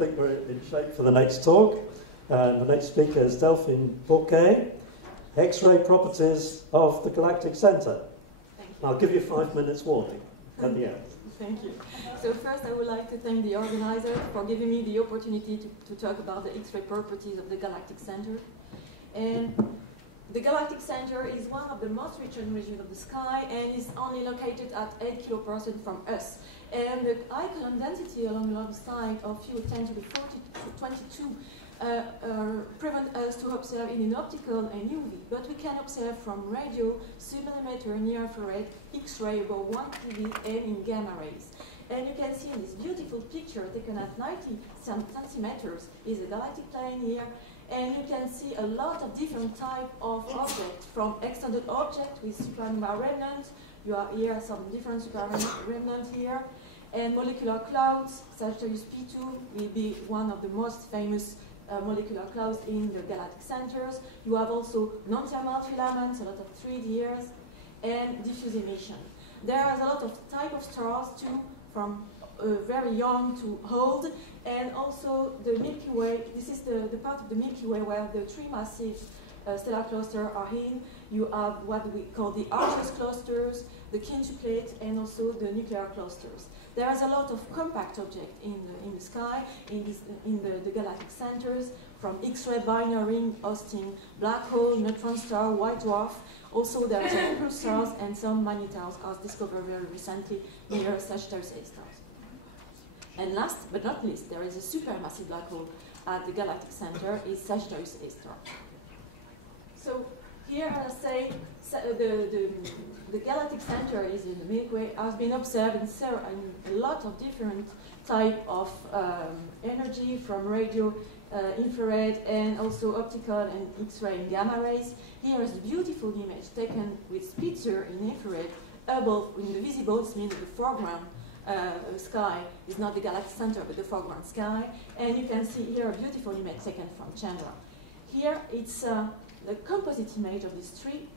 think we're in shape for the next talk. The next speaker is Delphine Porquet, X-ray properties of the Galactic Center. I'll give you 5 minutes warning at the end. Thank you. So first I would like to thank the organizer for giving me the opportunity to talk about the X-ray properties of the Galactic Center. And the Galactic Center is one of the most rich regions of the sky and is only located at 8 kiloparsecs from us. And the high column density along the side of fuel 10 to the 22 prevent us to observe in an optical and UV, but we can observe from radio, submillimeter, near-infrared, X-ray above 1 keV and in gamma rays. And you can see in this beautiful picture taken at 90 centimeters is a galactic plane here, and you can see a lot of different types of objects, from extended objects with supernova remnants. You are here some different supernova remnants here, and molecular clouds. Sagittarius P2 will be one of the most famous molecular clouds in the galactic centers. You have also non-thermal filaments, a lot of 3D airs, and diffuse emission. There is a lot of type of stars too, from very young to old, and also the Milky Way. This is the part of the Milky Way where the three massive stellar clusters are in. You have what we call the Arches clusters, the quintuplate, and also the nuclear clusters. There is a lot of compact objects in the sky, in the galactic centers, from X-ray binary ring hosting black hole, neutron star, white dwarf. Also, there are some pulsars and some magnetars as discovered very recently near Sagittarius A stars. And last but not least, there is a supermassive black hole at the galactic center, is Sagittarius A star. So here, I say the galactic center is in the Milky Way, has been observed in a lot of different type of energy, from radio, infrared, and also optical and X-ray and gamma rays. Here is a beautiful image taken with Spitzer in infrared above in the visible. It means the foreground sky is not the galactic center, but the foreground sky. And you can see here a beautiful image taken from Chandra. Here it's the composite image of these three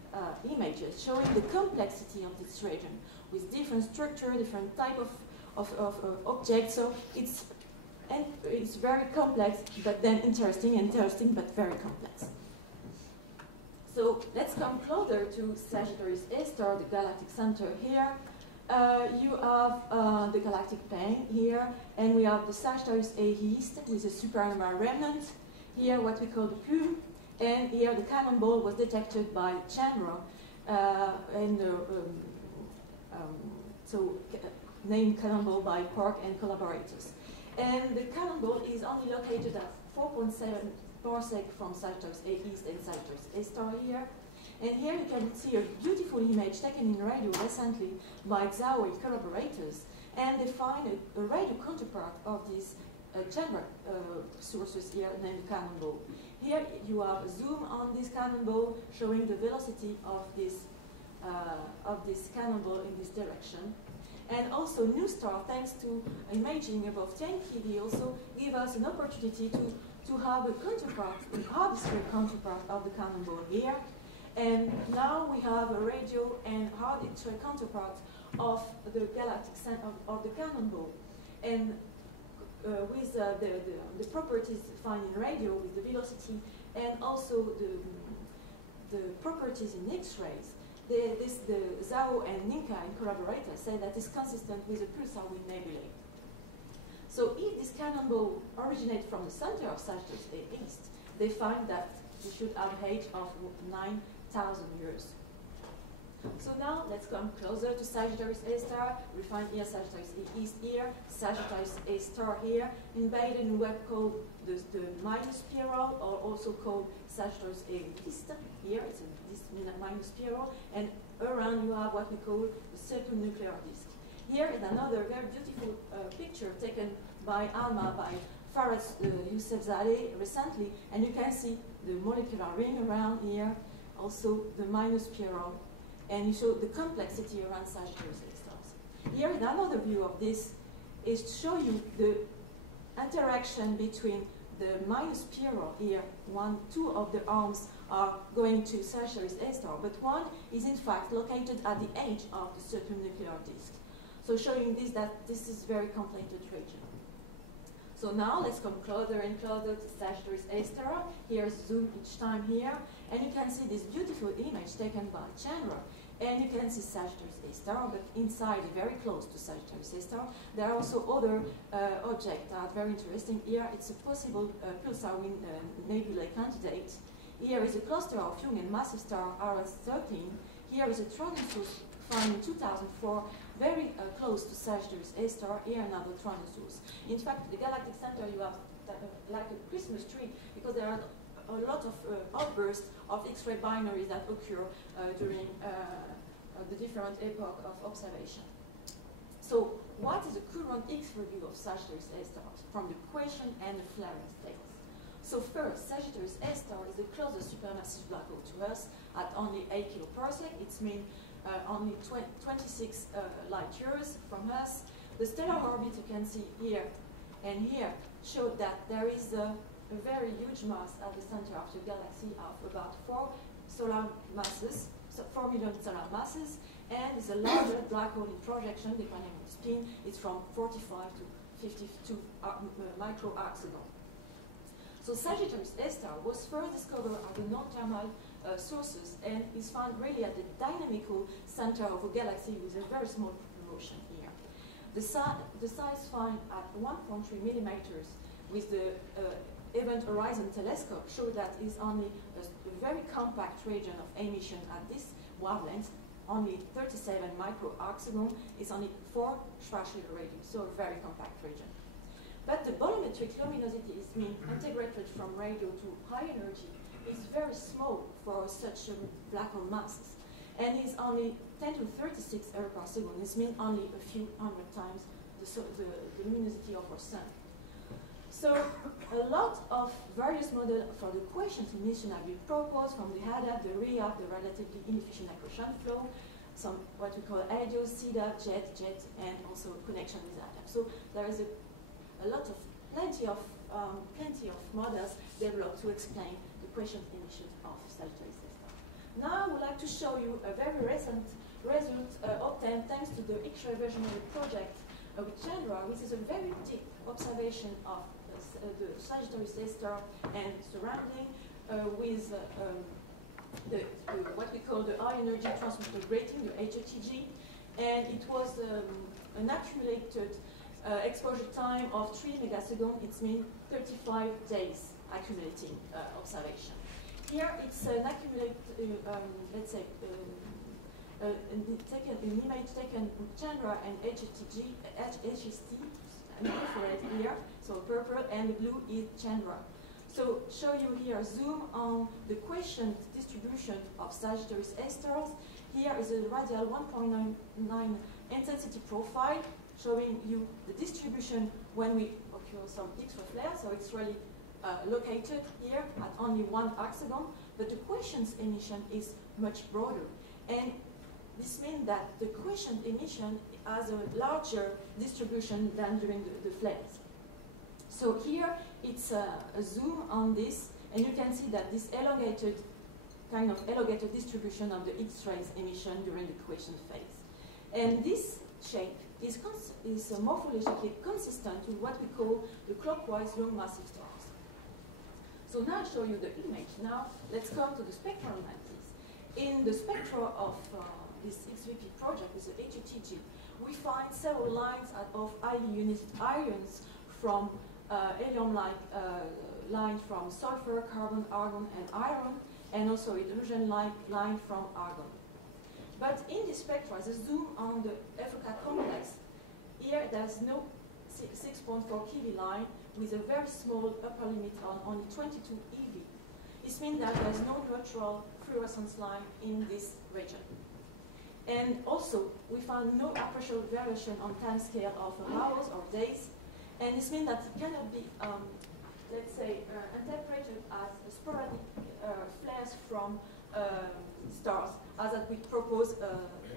images showing the complexity of this region with different structure, different type of objects. So it's very complex, but then interesting but very complex. So let's come closer to Sagittarius A star, the galactic center here. You have the galactic plane here, and we have the Sagittarius A east with a supernova remnant. Here, what we call the plume, and here the cannonball was detected by Chandra, named cannonball by Park and collaborators. And the cannonball is only located at 4.7 parsec from Sagittarius A east and Sagittarius A star here. And here you can see a beautiful image taken in radio recently by Zhao and collaborators, and they find a radio counterpart of these Chandra sources here named cannonball. Here you have a zoom on this cannonball showing the velocity of this cannonball in this direction. And also new star, thanks to imaging above 10 keV, also give us an opportunity to have a counterpart, an hard-discrete counterpart of the cannonball here. And now we have a radio and hard X-ray counterpart of the galactic center of the cannonball. And with the properties found in radio, with the velocity and also the properties in X-rays, the Zhao and Ninka and collaborators say that is consistent with the pulsar wind nebulae. So if this cannonball originates from the center of Sagittarius A east, they find that we should have an age of 9,000 years. So now let's come closer to Sagittarius A star. We find here Sagittarius A east here, Sagittarius A star here, embedded in what we call the minus spiral, or also called Sagittarius A east. Here it's this minus spiral, and around you have what we call the circumnuclear disk. Here is another very beautiful picture taken by ALMA, by Faraz Yousefzadeh recently, and you can see the molecular ring around here, also the minus spiral, and you show the complexity around Sagittarius A stars. Here, another view of this is to show you the interaction between the minus spiral here. Two of the arms are going to Sagittarius A star, but one is in fact located at the edge of the circumnuclear disk. So showing this that this is very complicated region. So now let's come closer and closer to Sagittarius A star. Here's zoom each time here, and you can see this beautiful image taken by Chandra. And you can see Sagittarius A star, but inside, very close to Sagittarius A star, there are also other objects that are very interesting. Here, it's a possible pulsar wind nebulae candidate. Here is a cluster of young and massive star RS13. Here is a Trojan source found in 2004, very close to Sagittarius A star. Here another Trojan source. In fact, the galactic center, you have like a Christmas tree, because there are a lot of outbursts of X-ray binaries that occur during the different epochs of observation. So, what is the current X-ray view of Sagittarius A stars from the equation and the flaring states? So first, Sagittarius A star is the closest supermassive black hole to us at only 8 kiloparsec. It's mean only 26 light years from us. The stellar orbit you can see here and here show that there is a very huge mass at the center of the galaxy of about 4 solar masses, so 4 million solar masses, and is a larger black hole in projection, depending on the spin. It's from 45 to 52 micro arcseconds. So Sagittarius A star was first discovered at the non-thermal sources and is found really at the dynamical center of a galaxy with a very small motion here. The size found at 1.3 millimeters with the Event Horizon Telescope show that is only a very compact region of emission at this wavelength, only 37 micro arcseconds. It's only 4 Schwarzschild radius, so a very compact region. But the bolometric luminosity is mean integrated from radio to high energy is very small for such black hole masses, and is only 10 to 36 error per second. This means only a few hundred times the luminosity of our sun. So a lot of various models for the quotient emission have been proposed, from the HADAP, the REAP, the relatively inefficient accretion flow, some what we call ADIO, CDAP, JET, and also connection with ADAP. So there is plenty of models developed to explain the quotient emission of Sagittarius A star. Now I would like to show you a very recent result obtained thanks to the X-ray versionary project with Chandra, which is a very deep observation of the Sagittarius A star and surrounding with what we call the high energy transmitter grating, the HETG, and it was an accumulated exposure time of 3 megaseconds. It means 35 days accumulating observation. Here it's an accumulated, let's say, an image taken with Chandra and HST, infrared here, so purple, and the blue is Chandra. So show you here, zoom on the quotient distribution of Sagittarius A stars. Here is a radial 1.99 intensity profile, showing you the distribution when we occur some X-ray flare. So it's really located here at only 1 arcseconds, but the quotient emission is much broader. And this means that the quotient emission has a larger distribution than during the flares. So here it's a zoom on this, and you can see that this elongated distribution of the X-rays emission during the quotient phase. And this shape is morphologically consistent with what we call the clockwise long massive stars. So now I'll show you the image. Now let's come to the spectral analysis. In the spectra of this XVP project with the HETG, we find several lines of highly ionized ions from helium-like line from sulfur, carbon, argon, and iron, and also hydrogen-like line from argon. But in this spectra, the zoom on the FOK complex, here there's no 6.4 keV line with a very small upper limit on only 22 eV. This means that there's no neutral fluorescence line in this region. And also, we found no appreciable variation on time scale of hours or days. And this means that it cannot be, let's say, interpreted as sporadic flares from stars, as that we proposed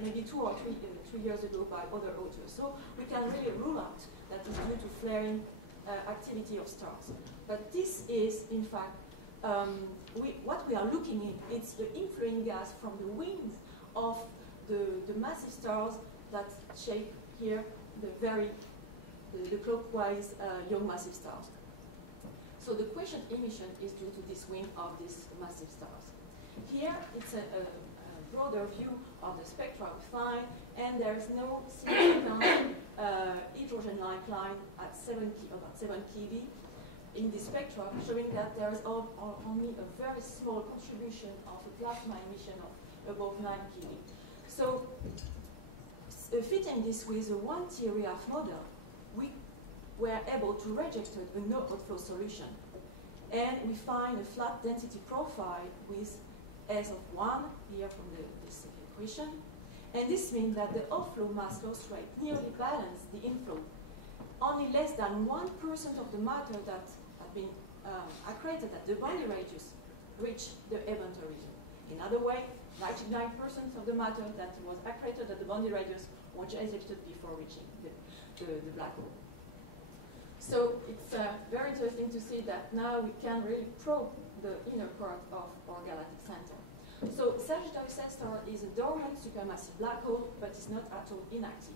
maybe 2 or 3 years ago by other authors. So we can really rule out that it's due to flaring activity of stars. But this is, in fact, what we are looking at. It's the influing gas from the wings of the massive stars that shape here the very the clockwise young massive stars. So the quiescent emission is due to this wind of these massive stars. Here it's a broader view of the spectra we find, and there is no significant hydrogen-like line at about 7 keV in the spectra, showing that there is only a very small contribution of a plasma emission of above 9 keV. So, fitting this with one theory of model, we were able to reject a no outflow solution. And we find a flat density profile with S of 1, here from this equation. And this means that the outflow mass loss rate nearly balanced the inflow. Only less than 1% of the matter that had been accreted at the boundary radius reached the event horizon. In other way, 99% of the matter that was accreted at the boundary radius was ejected before reaching the black hole. So it's very interesting to see that now we can really probe the inner part of our galactic center. So Sagittarius A star is a dormant supermassive black hole, but is not at all inactive.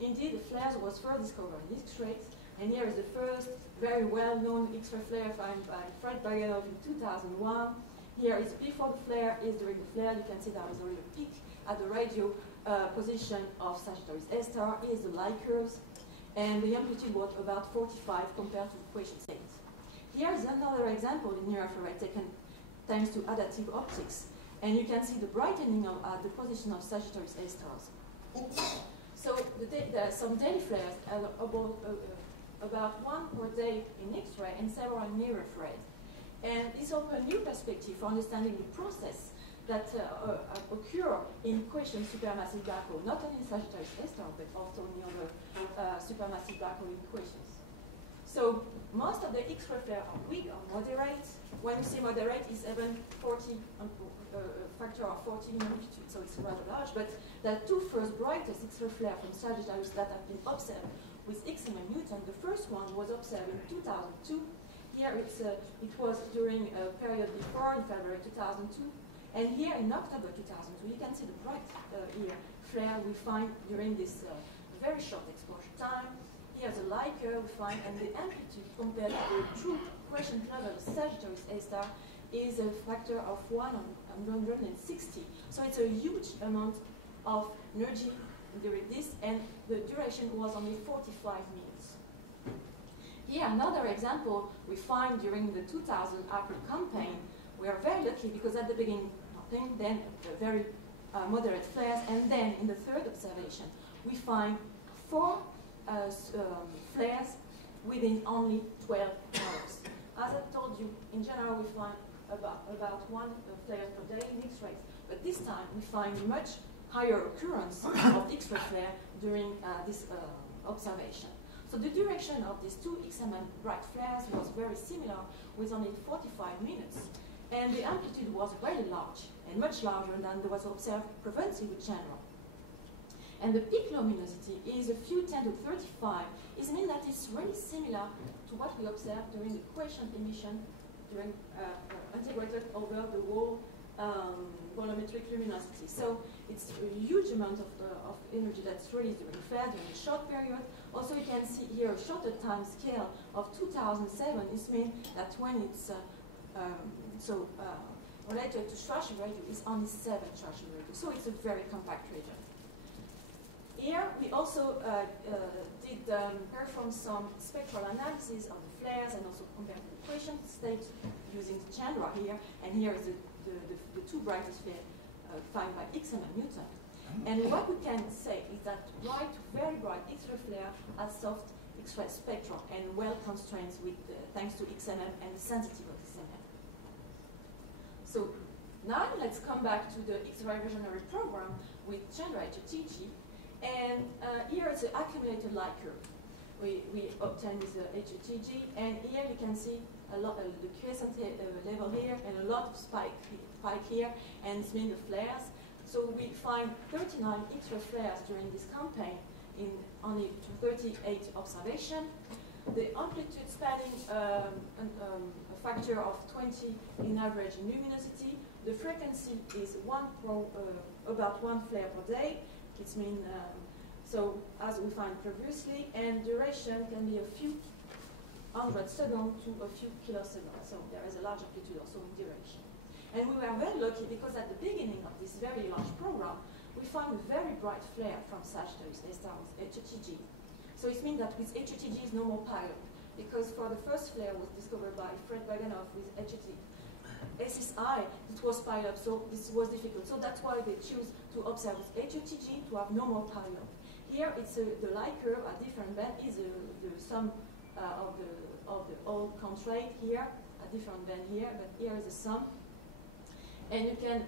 Indeed, the flare was first discovered in X-rays, and here is the first very well-known X-ray flare found by Fred Bagenov in 2001. Here is before the flare, is during the flare. You can see there is already a peak at the radio position of Sagittarius A star. Here's the light curves, and the amplitude was about 45 compared to the quiescent state. Here's another example in near infrared taken thanks to adaptive optics. And you can see the brightening at the position of Sagittarius A stars. So there are some daily flares, about one per day in X-ray and several in near infrared. And this opens a new perspective for understanding the process that occur in quiescent supermassive black hole, not only in Sagittarius A star, but also in the other supermassive black hole equations. So most of the X-ray flares are weak or moderate. When you see moderate, it's even 40, factor of 40 in amplitude, so it's rather large. But the two first brightest X-ray flares from Sagittarius that have been observed with XM and Newton. The first one was observed in 2002. Here it was during a period before, in February 2002. And here in October 2002, you can see the bright flare we find during this very short exposure time. Here's a light curve we find, and the amplitude compared to the true quiescent level of Sagittarius A star is a factor of 160. So it's a huge amount of energy during this, and the duration was only 45 minutes. Here, another example we find during the 2000 April campaign. We are very lucky because at the beginning, nothing, then very moderate flares, and then in the third observation, we find 4 flares within only 12 hours. As I told you, in general, we find about 1 flare per day in X-rays, but this time we find much higher occurrence of X-ray flare during this observation. So the duration of these 2 XMM bright flares was very similar, with only 45 minutes, and the amplitude was very large, and much larger than was observed previously with general. And the peak luminosity is a few 10 to 35. It means that it's really similar to what we observed during the quiescent emission during integrated over the whole volumetric luminosity. So it's a huge amount of energy that's released during flare during a short period. Also, you can see here a shorter time scale of 2007. This means that when it's related to Schwarzschild radio, it's only 7 Schwarzschild radio. So it's a very compact region. Here we also did perform some spectral analysis of the flares and also compare the quiescent state using Chandra here. And here is the 2 brightest flares found by XM and Newton. And what we can say is that bright to very bright X-ray flare has soft X-ray spectra and well constrained with thanks to XMM and the sensitivity of XMM. So now let's come back to the X-ray visionary program with Chandra HTG. And here is the accumulated light curve we obtained with the HTG, and here you can see a lot of the quiescent level here and a lot of spike here, and it means the flares. So we find 39 X-ray flares during this campaign in only 38 observations. The amplitude spanning a factor of 20 in average in luminosity. The frequency is about 1 flare per day. It means So as we found previously, and duration can be a few hundred seconds to a few kiloseconds. So there is a large amplitude also in duration. And we were very lucky because at the beginning of this very large program, we found a very bright flare from Sagittarius A star with HETG. So it means that with HETG is no more pileup, because for the first flare was discovered by Fred Baganoff with HETG. SSI, it was pileup, so this was difficult. So that's why they choose to observe with HETG to have no more pileup. Here, it's the light curve at different band is the sum of the old contrast here, a different band here, but here is the sum. And you can,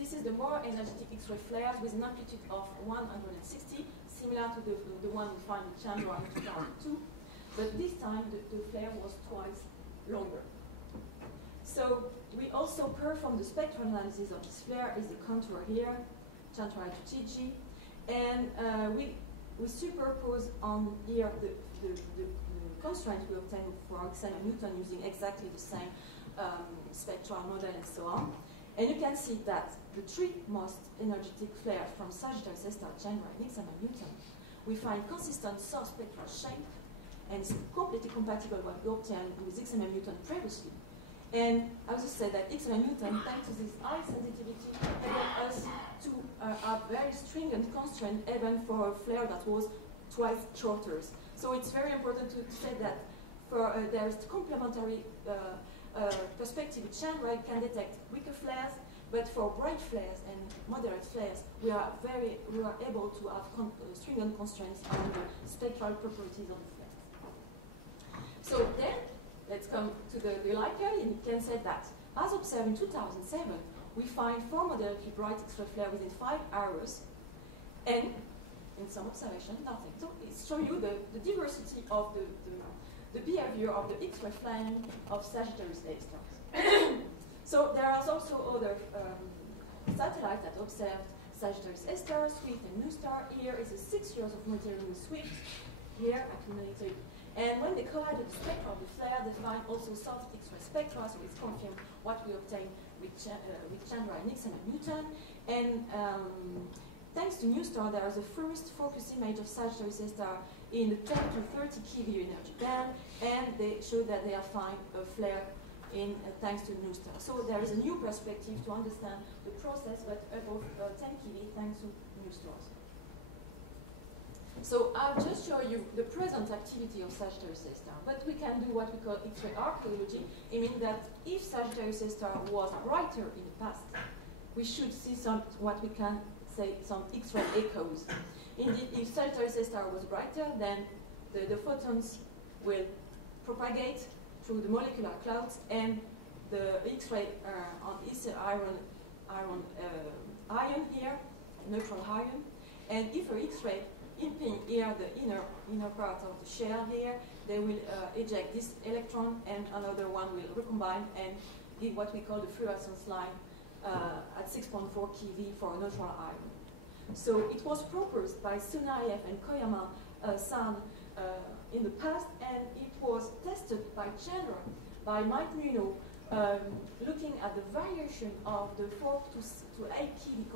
this is the more energetic X-ray flares with an amplitude of 160, similar to the one we found in Chandra in 2002. But this time, the flare was twice longer. So we also performed the spectral analysis of this flare, is the contour here, Chandra to TG, and we superpose on here the constraints we obtained for Alexander Newton using exactly the same spectral model and so on. And you can see that the three most energetic flares from Sagittarius A star, Chandra, and Alexander Newton, we find consistent source spectral shape, and it's completely compatible with what we obtained with XMM Newton previously. And I also said that XMM Newton, thanks to this high sensitivity, enabled us to have very stringent constraint even for a flare that was twice shorter. So it's very important to say that for there is complementary perspective. Chandra can detect weaker flares, but for bright flares and moderate flares, we are able to have stringent constraints on the spectral properties of the flares. So then, let's come to the light curve, and you can say that, as observed in 2007, we find 4 moderately bright X-ray flares within 5 hours, and in some observation, nothing. So it shows you the diversity of the behavior of the X-ray flame of Sagittarius A stars. So there are also other satellites that observed Sagittarius A star, Swift, and New Star. Here is a 6 years of monitoring with Swift, here accumulated. And when they collided the spectra of the flare, they find also soft X-ray spectra, so it's confirmed what we obtained with Chandra and Nixon and Newton. And thanks to New Star, there is a first focus image of Sagittarius A star in the 10 to 30 keV energy band, and they show that they have found a flare in thanks to New Star. So there is a new perspective to understand the process, but above 10 keV thanks to New Stars. So I'll just show you the present activity of Sagittarius A star, but we can do what we call X-ray archaeology. It means that if Sagittarius A star was brighter in the past, we should see some, what we can say, some X-ray echoes. Indeed, if Sagittarius A star was brighter, then the photons will propagate through the molecular clouds, and the X-ray on this ion here, neutral ion, and if an X-ray imping here the inner part of the shell here, they will eject this electron, and another one will recombine and give what we call the fluorescence line at 6.4 keV for a neutral ion. So it was proposed by Sunayev and Koyama-san in the past, and it was tested by Chandra, by Mike Muno, looking at the variation of the 4 to 8 keV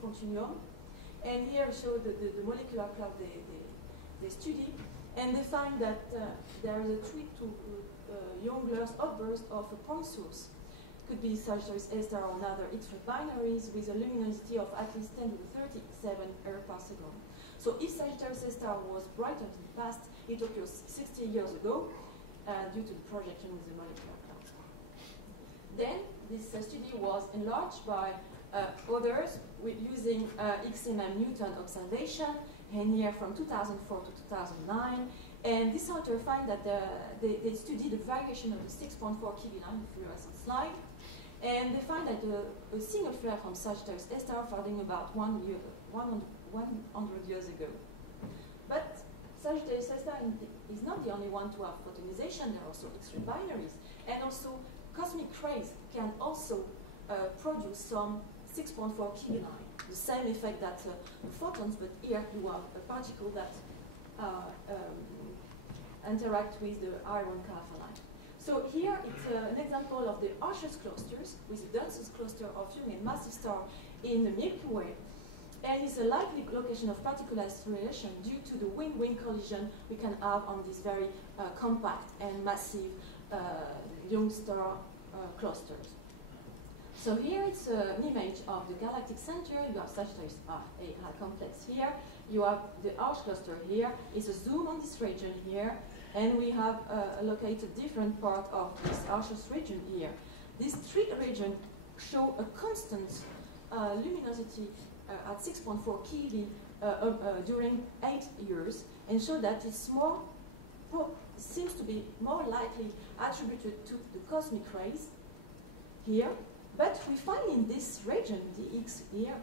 continuum. And here I show the molecular cloud they study, and they find that there is a tweak to Youngler's outburst of a point source. Could be Sagittarius A star or other X-ray binaries with a luminosity of at least 10 to the 37 error per second. So if Sagittarius A star was brighter in the past, it occurred 60 years ago due to the projection with the molecular cloud. Then this study was enlarged by others using XMM Newton observation, and here from 2004 to 2009. And this author find that they studied the variation of the 6.4 keV line, the fluorescence line, and they find that a single flare from Sagittarius A star founding about 100 years ago. But Sagittarius A star is not the only one to have photonization. There are also X-ray binaries, and also cosmic rays can also produce some 6.4 keV line, the same effect that the photons, but here you have a particle that interact with the iron alpha line. So here it's an example of the Arches clusters with the densest cluster of young and massive star in the Milky Way. and is a likely location of particular acceleration due to the wing-wing collision we can have on these very compact and massive young star clusters. So here it's an image of the galactic center. You have Sagittarius A complex here. You have the arch cluster here. It's a zoom on this region here. And we have located different part of this archus region here. These three regions show a constant luminosity at 6.4 keV during 8 years, and show that it's more, seems to be more likely attributed to the cosmic rays here. But we find in this region, the X here,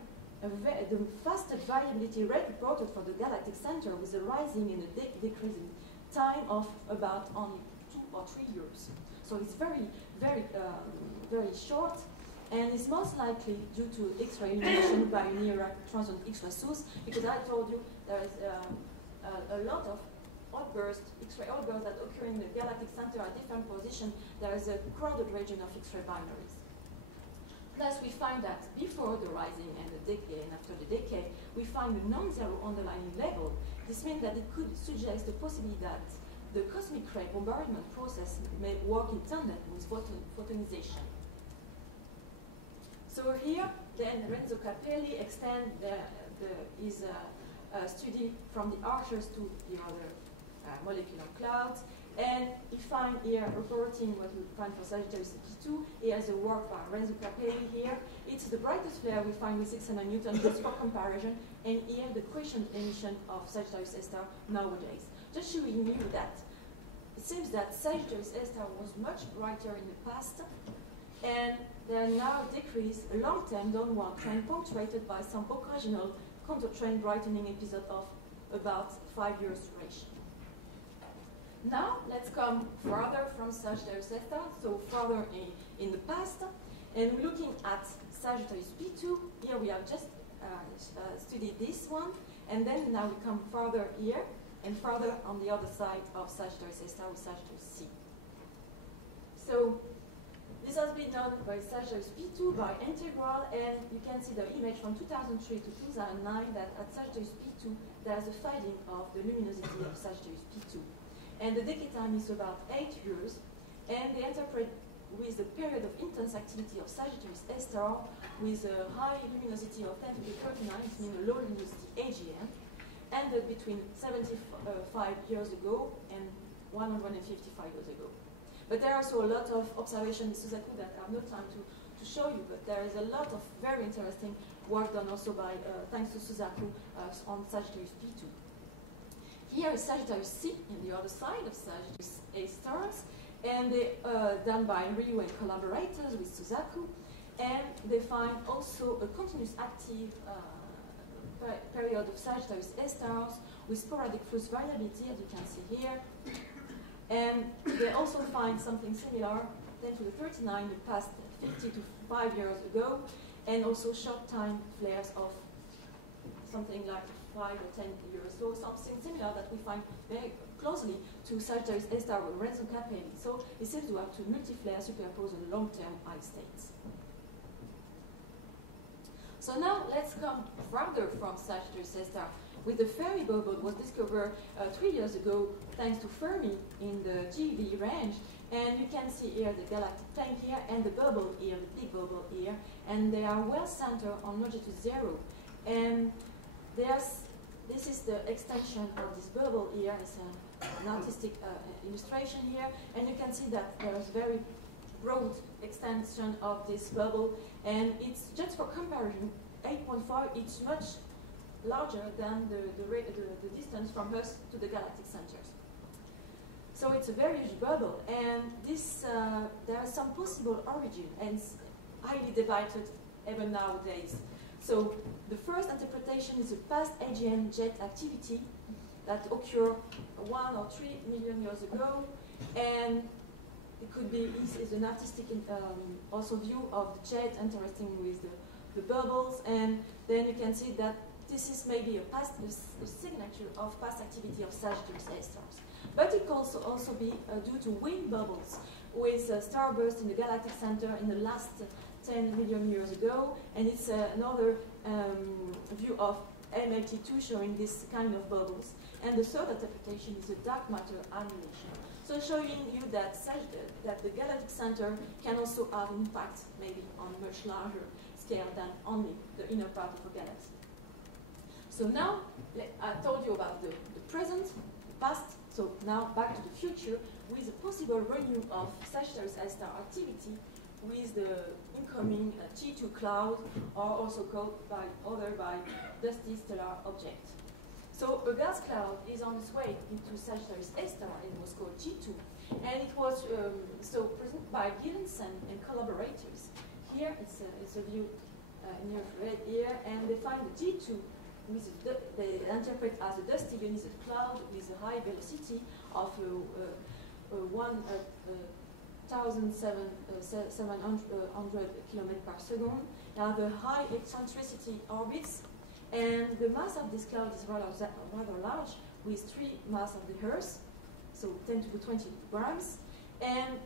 the fastest variability rate reported for the galactic center, with a rising and a decreasing time of about only 2 or 3 years. So it's very, very, very short, and it's most likely due to X-ray illumination by a near transient X-ray source, because I told you there is a lot of outbursts, X-ray outbursts that occur in the galactic center at different positions. There is a crowded region of X-ray binaries. Plus, we find that before the rising and the decay, and after the decay, we find a non-zero underlying level. This means that it could suggest the possibility that the cosmic ray bombardment process may work in tandem with photonization. So here, then Renzo Capelli extends his study from the archers to the other molecular clouds. And he finds here, reporting what we find for Sagittarius P2, he has a work by Renzo Capelli here. It's the brightest flare we find with 600 Newton, just for comparison, and here the quiescent emission of Sagittarius A star nowadays. Just showing you that it seems that Sagittarius A star was much brighter in the past, and there now decreased a long-term downward trend punctuated by some occasional counter-trend brightening episode of about 5 years duration. Now, let's come further from Sagittarius A star, so further in the past, and we're looking at Sagittarius P2. Here we have just studied this one, and then now we come further here, and further on the other side of Sagittarius A star with Sagittarius C. So, this has been done by Sagittarius P2 by integral, and you can see the image from 2003 to 2009 that at Sagittarius P2 there's a fading of the luminosity of Sagittarius P2. And the decay time is about 8 years, and they interpret with the period of intense activity of Sagittarius A star with a high luminosity of 10 to the 39, meaning a low luminosity AGN, ended between 75 years ago and 155 years ago. But there are also a lot of observations in Suzaku that I have no time to show you, but there is a lot of very interesting work done also by, thanks to Suzaku, on Sagittarius P2. Here is Sagittarius C in the other side of Sagittarius A stars, and they done by Ryu and collaborators with Suzaku, and they find also a continuous active period of Sagittarius A stars with sporadic flux variability, as you can see here, and they also find something similar 10 to the 39 in the past 50 to 5 years ago, and also short time flares of something like 5 or 10 years. So something similar that we find very closely to Sagittarius A star with Renzo Capelli. So it seems to have two multi-flares superposed on long-term eye states. So now let's come further from Sagittarius A star. With the Fermi bubble was discovered 3 years ago thanks to Fermi in the GeV range. And you can see here the galactic plane here and the bubble here, the big bubble here. And they are well centered on longitude 0. And this is the extension of this bubble here. It's an artistic illustration here. And you can see that there is very broad extension of this bubble. And it's just for comparison, 8.5, it's much larger than the distance from us to the galactic centers. So it's a very huge bubble. And this, there are some possible origin, and it's highly debated even nowadays. So the first interpretation is a past AGN jet activity that occurred 1 or 3 million years ago, and it could be is an artistic also view of the jet interesting with the bubbles, and then you can see that this is maybe a signature of past activity of Sagittarius A stars. But it can also be due to wind bubbles with starburst in the galactic center in the last 10 million years ago, and it's another view of MLT2 showing this kind of bubbles. And the third interpretation is a dark matter annihilation. So showing you that the galactic center can also have an impact maybe on a much larger scale than only the inner part of a galaxy. So now, I told you about the present, the past, so now back to the future with a possible renewal of Sagittarius A-star activity with the incoming G2 cloud, or also called by dusty stellar object. So a gas cloud is on its way into Sagittarius A-star, and it was called G2. And it was so presented by Gillenson and collaborators. Here it's a view in red here, and they find the G2 they interpret as a dusty ionized cloud with a high velocity of 1,700 kilometers per second. Now the high eccentricity orbits, and the mass of this cloud is rather large, with 3 mass of the Earth, so 10 to the 20 grams, and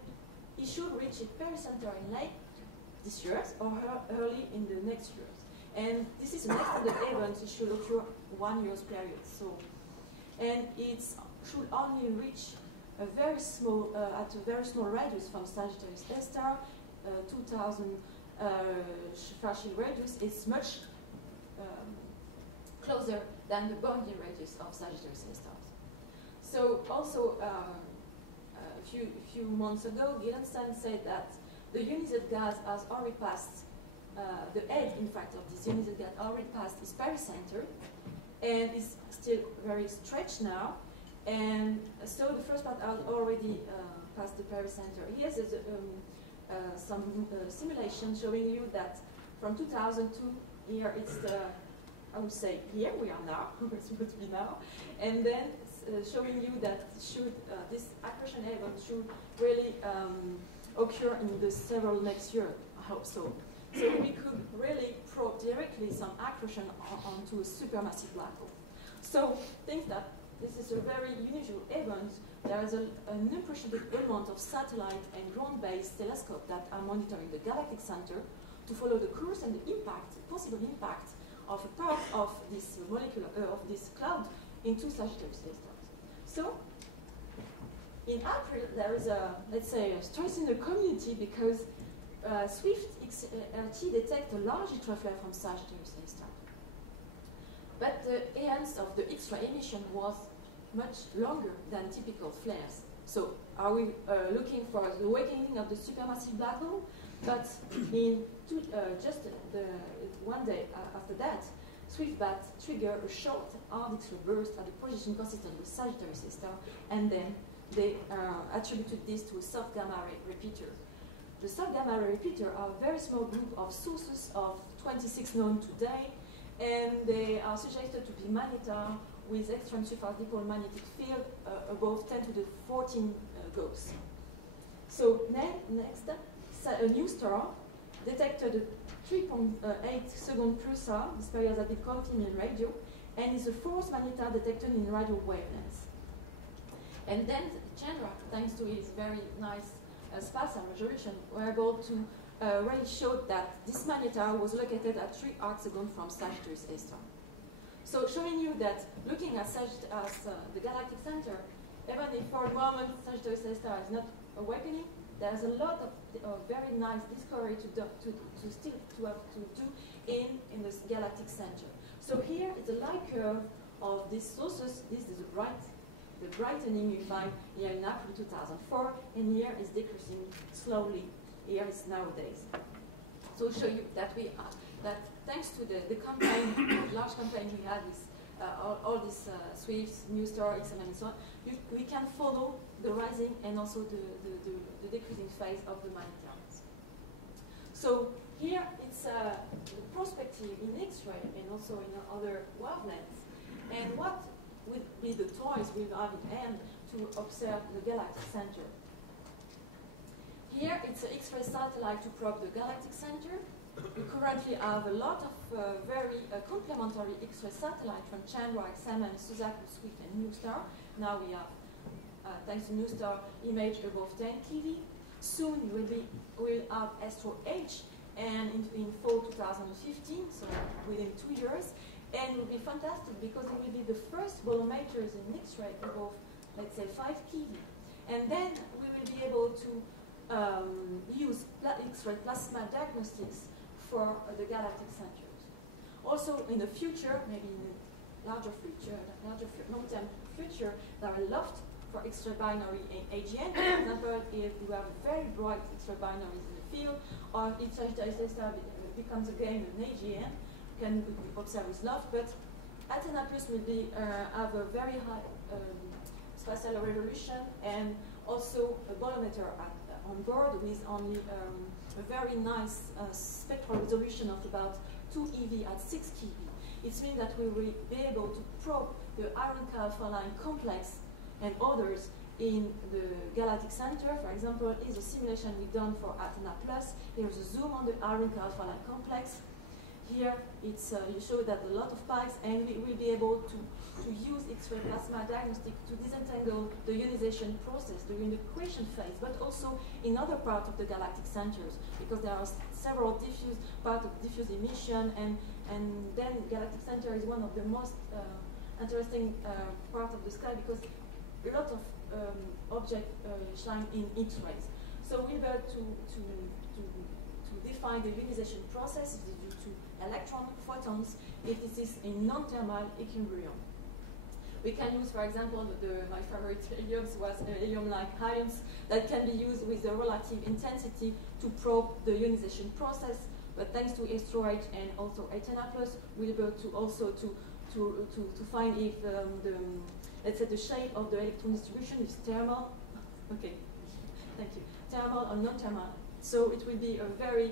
it should reach its pericenter in late this year or early in the next year. And this is an extended event. It should occur 1 year's period. So, and it should only reach a very small, at a very small radius from Sagittarius A-star, 2,000 Schwarzschild radius. It's much closer than the boundary radius of Sagittarius A-star. So, also a few months ago, Gillenson said that the ionized gas has already passed. The edge, in fact, of this ionized gas already passed its pericenter, and is still very stretched now. And so the first part has already passed the pericenter. Here's some simulation showing you that from 2002, here it's I would say here we are now, it's supposed to be now, and then showing you that should this accretion event should really occur in the several next year. I hope so. So we could really probe directly some accretion onto a supermassive black hole. So think that this is a very unusual event. There is an unprecedented amount of satellite and ground-based telescopes that are monitoring the galactic center to follow the course and the impact, possible impact of a part of this molecule, of this cloud into Sagittarius A-star. So in April, there is a, let's say, a stress in the community because Swift XRT detects a large ultra flare from Sagittarius A-star. But the eons of the X-ray emission was much longer than typical flares. So are we looking for the awakening of the supermassive black hole? But in just one day after that, Swift-BAT triggered a short hard X-ray burst at a position consistent with Sagittarius A-star, and then they attributed this to a soft gamma ray repeater. The soft gamma ray repeater are a very small group of sources of 26 known today, and they are suggested to be magnetar with extrinsic dipole magnetic field above 10 to the 14 Gauss. So next, a new star detected a 3.8 second pulsar, this period has been counted in radio, and is the fourth magnetar detected in radio wavelengths. And then Chandra, thanks to his very nice spatial resolution, were able to really show that this magnetar was located at 3 arc seconds from Sagittarius A-star. So showing you that looking at the galactic center, even if for the moment Sagittarius A-star is not awakening, there's a lot of very nice discovery to do in this galactic center. So here is the light curve of these sources. This is the brightening you find here in April 2004, and here is decreasing slowly. Here is nowadays. So show you that we are thanks to the campaign, large campaign we had with all these Swift, New Star, XMM, and so on, we can follow the rising and also the decreasing phase of the magnetars. So here it's the perspective in X-ray and also in other wavelengths, and what would be the toys we have in hand to observe the galactic center. Here it's an X-ray satellite to probe the galactic center. We currently have a lot of very complementary X-ray satellites from Chandra, XMM, Suzaku, Swift, and New Star. Now we have, thanks to New Star, image above 10 keV. Soon we'll have Astro H, and in fall 2015, so within 2 years. And it will be fantastic because it will be the first bolometers in X-ray above, let's say, 5 keV. And then we will be able to use X-ray plasma diagnostics for the galactic centers. Also, in the future, maybe in a larger future, long-term future, there are lots for X-ray binary AGN. For example, if you have very bright X-ray binaries in the field, or if Sagittarius A becomes again an AGN, can be observed with loft, but Athena Plus will be have a very high spatial resolution and also a bolometer on board with only a very nice spectral resolution of about 2 eV at 6 keV. It means that we will be able to probe the iron alpha line complex and others in the galactic center. For example, is a simulation we've done for Athena Plus. Here's a zoom on the iron alpha line complex. Here, it's you show that a lot of pipes, and we will be able to use X-ray plasma diagnostic to disentangle the ionization process during the accretion phase, but also in other parts of the galactic centers, because there are several diffuse parts of diffuse emission, and then galactic center is one of the most interesting part of the sky because a lot of objects shine in X-rays. So we're able to define the ionization process is due to electron, photons, if this is in non-thermal equilibrium. We can use, for example, my favorite heliums was helium-like ions that can be used with the relative intensity to probe the ionization process. But thanks to storage and also Athena Plus, we'll be able to also to find if let's say the shape of the electron distribution is thermal. Okay, thank you. Thermal or non-thermal. So it will be a very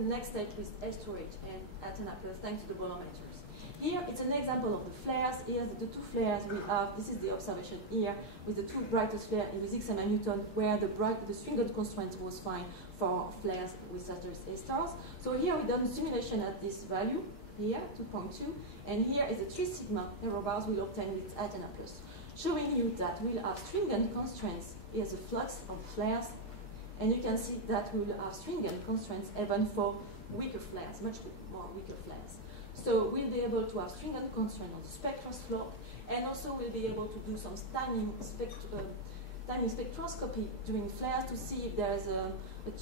next stage with storage and Athena Plus thanks to the bolometers. Here it's an example of the flares. Here the two flares we have. This is the observation here with the two brightest flares in the 6 Newton, where the stringent constraint was fine for flares with Sagittarius A stars. So here we done simulation at this value here 2.2, and here is the 3 sigma error bars we'll obtain with Athena Plus, showing you that we'll have stringent constraints. Here's the flux of flares. And you can see that we will have stringent constraints even for weaker flares, much more weaker flares. So we'll be able to have stringent constraints on the spectral slope, and also we'll be able to do some timing spectroscopy during flares to see if there's a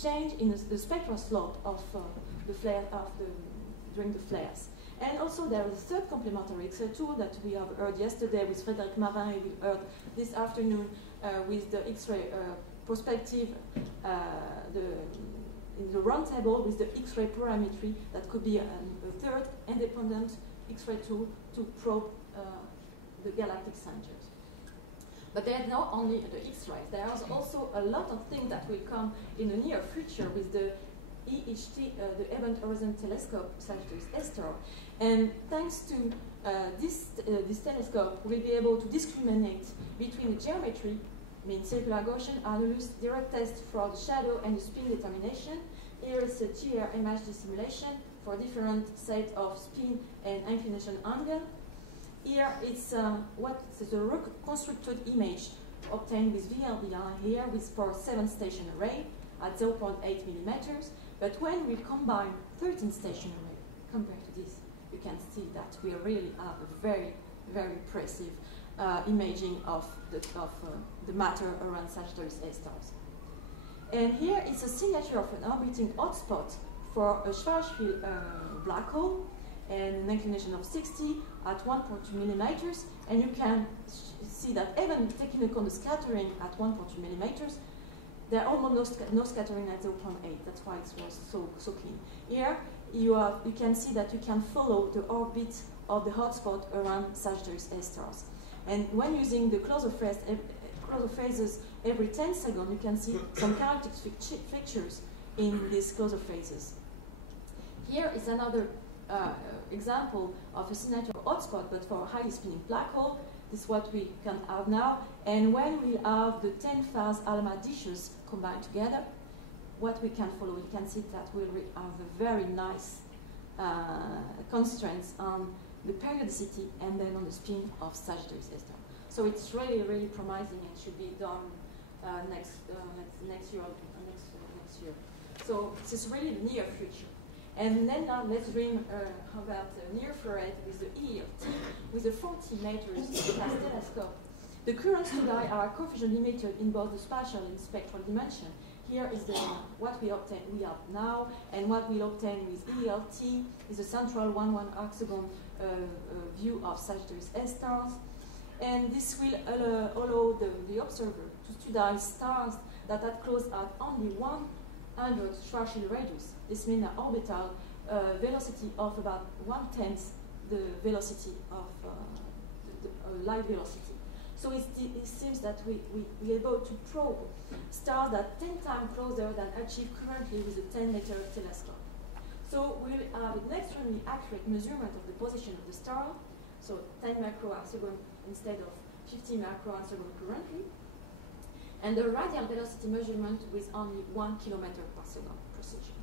change in the spectral slope of the flare during the flares. And also there is a third complementary X-ray tool that we have heard yesterday with Frédéric Marin, and we heard this afternoon with the X-ray perspective in the roundtable with the X-ray parametry that could be a third independent X-ray tool to probe the galactic centers. But there's not only the X-rays, there's also a lot of things that will come in the near future with the EHT, the Event Horizon Telescope Sagittarius A star. And thanks to this telescope, we'll be able to discriminate between the geometry, mean circular Gaussian, annulus, direct test for the shadow and the spin determination. Here is a GR image simulation for different set of spin and inclination angle. Here it's what is a reconstructed image obtained with VLBI here with for 7 station array at 0.8 millimeters. But when we combine 13 station array compared to this, you can see that we really have a very, very impressive imaging of the matter around Sagittarius A stars. And here is a signature of an orbiting hotspot for a Schwarzschild black hole and an inclination of 60 at 1.2 millimeters. And you can see that even taking account the scattering at 1.2 millimeters, there are almost no scattering at 0.8. That's why it was so clean. Here you can see that you can follow the orbit of the hotspot around Sagittarius A stars. And when using the closer phases every 10 seconds, you can see some characteristic features in these closer phases. Here is another example of a signature hotspot, but for a highly spinning black hole. This is what we can have now. And when we have the 10 phase ALMA dishes combined together, what we can follow, you can see that we have a very nice constraints on the periodicity and then on the spin of Sagittarius A star. So it's really, really promising and should be done next year. So this is really the near future. And then now let's dream about near infrared with the ELT with a 40 meters class telescope. The current studii are coefficient limited in both the spatial and spectral dimension. Here is what we have now, and what we'll obtain with ELT is a central 1-1 hexagon view of Sagittarius S stars. And this will allow the observer to study stars that are close at only 100 Schwarzschild radius. This means an orbital velocity of about 1/10 the velocity of the light velocity. So it seems that we're able to probe stars that 10 times closer than achieved currently with a 10-meter telescope. So we'll have an extremely accurate measurement of the position of the star, so 10 microarcseconds instead of 50 microarcseconds currently, and a radial velocity measurement with only 1 kilometer per second precision.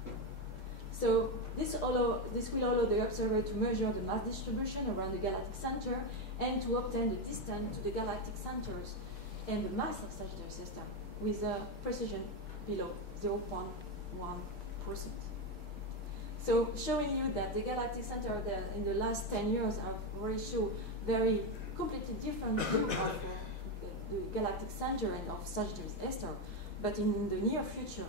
So this will allow the observer to measure the mass distribution around the galactic center and to obtain the distance to the galactic centers and the mass of Sagittarius system with a precision below 0.1%. So showing you that the galactic center in the last 10 years have already shown very completely different view of the galactic center and of Sagittarius S-star, but in the near future,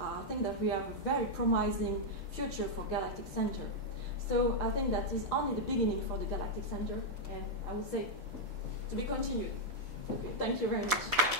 I think that we have a very promising future for galactic center. So I think that is only the beginning for the galactic center, and I would say to be continued. Okay, thank you very much.